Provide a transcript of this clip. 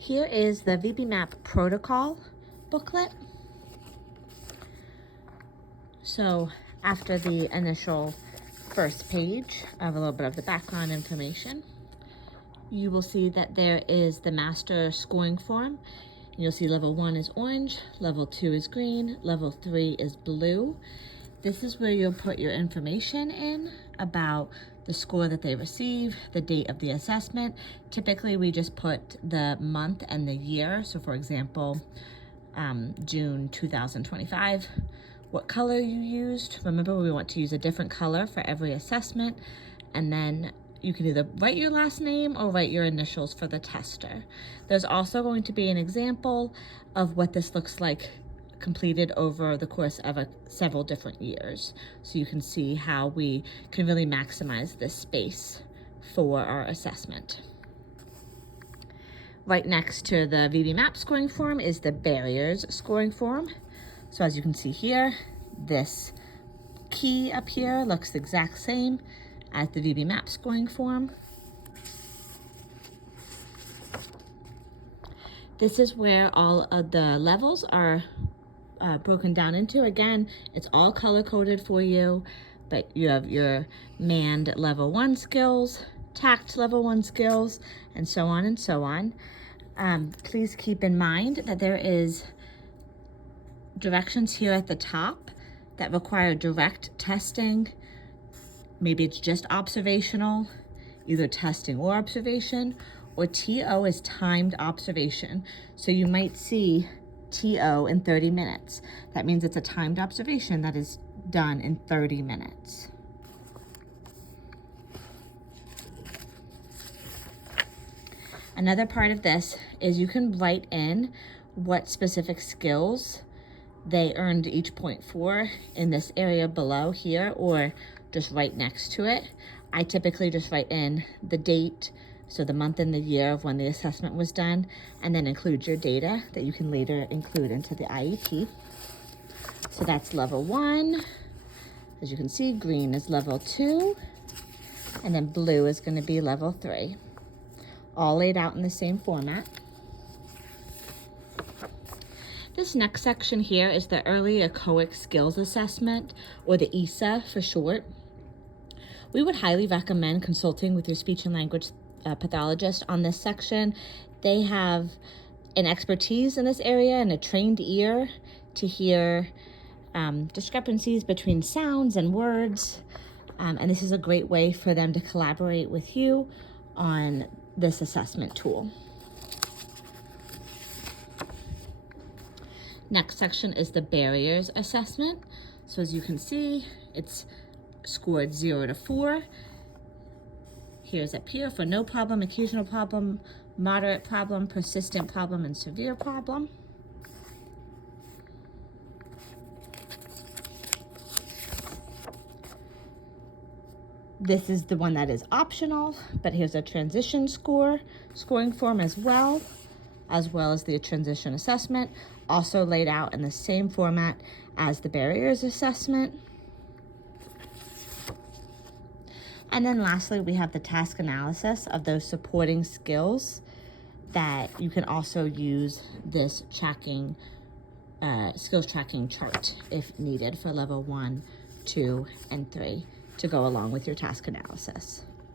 Here is the VB-MAPP protocol booklet. So after the initial first page of a little bit of the background information, you will see that there is the master scoring form. You'll see level 1 is orange, level 2 is green, level 3 is blue. This is where you'll put your information in about the score that they receive, the date of the assessment. Typically, we just put the month and the year. So for example, June 2025, what color you used. Remember, we want to use a different color for every assessment. And then you can either write your last name or write your initials for the tester. There's also going to be an example of what this looks like completed over the course of several different years. So you can see how we can really maximize this space for our assessment. Right next to the VB-MAPP scoring form is the barriers scoring form. So as you can see here, this key up here looks the exact same as the VB-MAPP scoring form. This is where all of the levels are broken down into. Again, it's all color coded for you, but you have your manned level 1 skills, tact level 1 skills, and so on and so on. Please keep in mind that there is directions here at the top that require direct testing. Maybe it's just observational, either testing or observation, or TO is timed observation. So you might see TO in 30 minutes. That means it's a timed observation that is done in 30 minutes. Another part of this is you can write in what specific skills they earned each point for in this area below here, or just right next to it. I typically just write in the date, so the month and the year of when the assessment was done, and then include your data that you can later include into the IEP. So that's level 1. As you can see, green is level 2, and then blue is going to be level 3. All laid out in the same format. This next section here is the Early Echoic Skills Assessment, or the ESA for short. We would highly recommend consulting with your speech and language pathologist on this section. They have an expertise in this area and a trained ear to hear discrepancies between sounds and words. And this is a great way for them to collaborate with you on this assessment tool. Next section is the barriers assessment. So as you can see, it's scored 0 to 4. Here's up here for no problem, occasional problem, moderate problem, persistent problem, and severe problem. This is the one that is optional, but here's a transition scoring form as well as the transition assessment, also laid out in the same format as the barriers assessment. And then lastly, we have the task analysis of those supporting skills that you can also use this tracking, skills tracking chart if needed for level 1, 2, and 3 to go along with your task analysis.